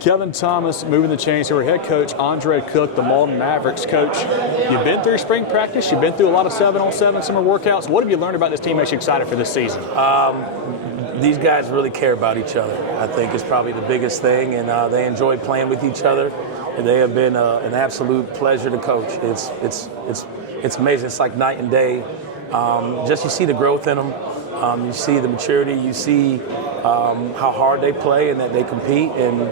Kevin Thomas moving the chains here. Head coach Andre Cook, the Mauldin Mavericks coach. You've been through spring practice. You've been through a lot of 7-on-7 summer workouts. What have you learned about this team that makes you excited for this season? These guys really care about each other. I think is probably the biggest thing, and they enjoy playing with each other. And they have been an absolute pleasure to coach. It's amazing. It's like night and day. Just you see the growth in them. You see the maturity. You see how hard they play and that they compete. And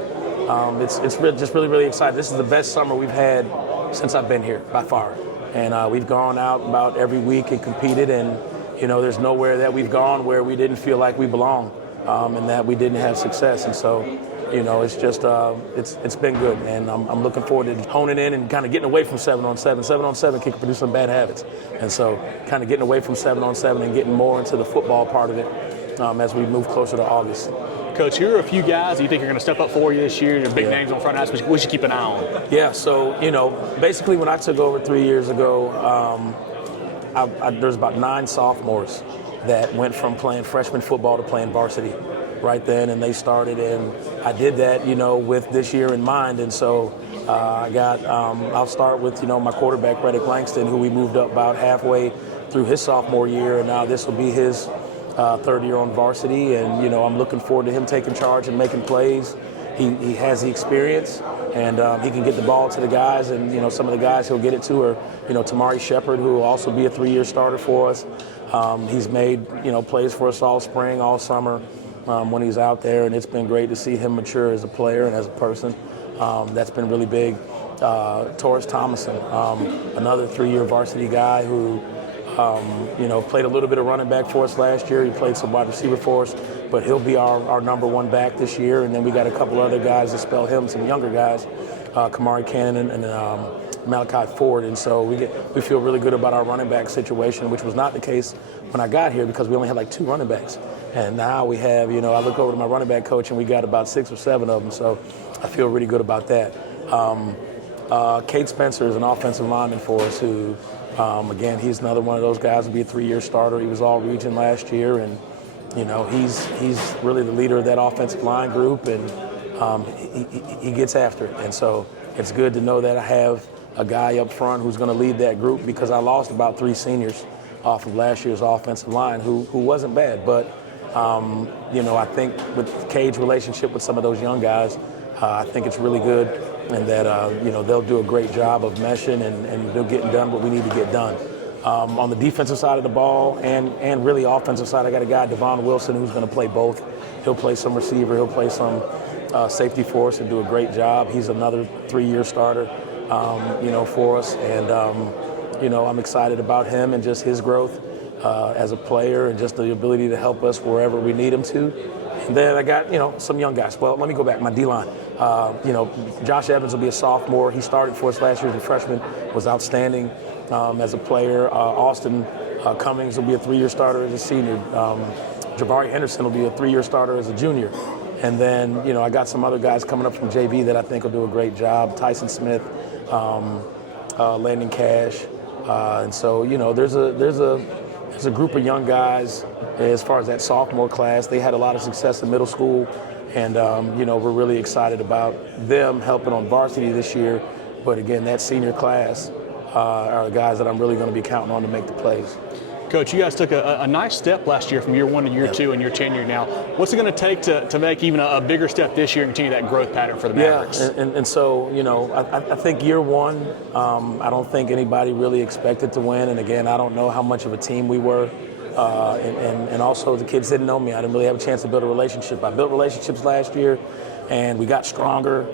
it's really exciting. This is the best summer we've had since I've been here by far. And we've gone out about every week and competed. And there's nowhere that we've gone where we didn't feel like we belong and that we didn't have success. And so, it's just it's been good. And I'm looking forward to honing in and kind of getting away from 7-on-7. 7-on-7 can produce some bad habits. And so kind of getting away from 7-on-7 and getting more into the football part of it as we move closer to August. Coach, here are a few guys you think are going to step up for you this year. Your big names on front house we should keep an eye on. Yeah, so, basically when I took over 3 years ago, there's about 9 sophomores that went from playing freshman football to playing varsity right then, and they started, and I did that, with this year in mind. And so I'll start with, my quarterback, Reddick Langston, who we moved up about halfway through his sophomore year, and now this will be his third year on varsity, and I'm looking forward to him taking charge and making plays. He has the experience, and he can get the ball to the guys, and some of the guys he'll get it to are Tamari Shepard, who will also be a 3-year starter for us. He's made plays for us all spring, all summer when he's out there, and it's been great to see him mature as a player and as a person. That's been really big. Taurus Thomason, another 3-year varsity guy who played a little bit of running back for us last year. He played some wide receiver for us, but he'll be our number 1 back this year. And then we got a couple other guys that spell him, some younger guys, Kamari Cannon and Malachi Ford. And so we feel really good about our running back situation, which was not the case when I got here because we only had like 2 running backs. And now we have, I look over to my running back coach and we got about 6 or 7 of them. So I feel really good about that. Cade Spencer is an offensive lineman for us who, again, he's another one of those guys who'll be a 3-year starter. He was all region last year, and he's really the leader of that offensive line group, and he gets after it. And so it's good to know that I have a guy up front who's going to lead that group, because I lost about 3 seniors off of last year's offensive line who wasn't bad. But I think with Cade's relationship with some of those young guys, I think it's really good, and that they'll do a great job of meshing and they're getting done what we need to get done. On the defensive side of the ball and really offensive side, I got a guy, Devon Wilson, who's going to play both. He'll play some receiver, he'll play some safety for us and do a great job. He's another 3-year starter, for us, and I'm excited about him and just his growth as a player and just the ability to help us wherever we need him to. And then I got, some young guys. Well, let me go back. My D-line. Josh Evans will be a sophomore. He started for us last year as a freshman, was outstanding as a player. Austin Cummings will be a 3-year starter as a senior. Jabari Henderson will be a 3-year starter as a junior. And then, I got some other guys coming up from JV that I think will do a great job. Tyson Smith, Landon Cash. And so, there's a group of young guys as far as that sophomore class. They had a lot of success in middle school, and we're really excited about them helping on varsity this year. But again, that senior class are the guys that I'm really going to be counting on to make the plays. Coach, you guys took a nice step last year from year 1 to year 2 and year tenure now. What's it going to take to make even a bigger step this year and continue that growth pattern for the Mavericks? Yeah, and so, I think year 1, I don't think anybody really expected to win. And again, I don't know how much of a team we were. And also the kids didn't know me. I didn't really have a chance to build a relationship. I built relationships last year, and we got stronger,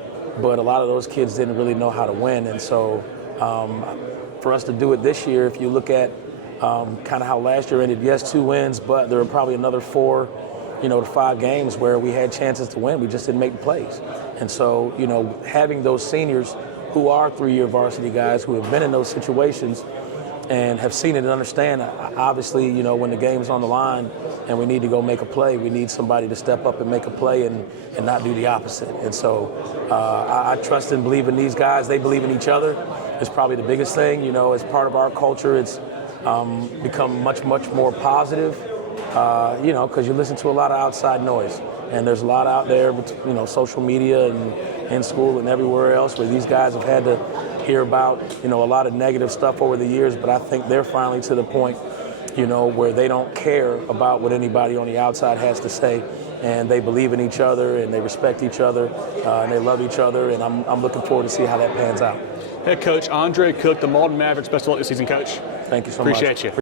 but a lot of those kids didn't really know how to win. And so for us to do it this year, if you look at kind of how last year ended, yes, 2 wins, but there were probably another 4, to 5 games where we had chances to win. We just didn't make the plays. And so, having those seniors who are 3-year varsity guys who have been in those situations and have seen it and understand, obviously, when the game's on the line and we need to go make a play, we need somebody to step up and make a play and not do the opposite. And so I trust and believe in these guys. They believe in each other. It's probably the biggest thing. As part of our culture, it's become much more positive, because you listen to a lot of outside noise. And there's a lot out there, you know, social media and in school and everywhere else where these guys have had to hear about, you know, a lot of negative stuff over the years. But I think they're finally to the point, you know, where they don't care about what anybody on the outside has to say. And they believe in each other and they respect each other and they love each other. And I'm looking forward to see how that pans out. Head coach Andre Cook, the Mauldin Mavericks. Best of luck this season, Coach. Thank you so much. Appreciate you.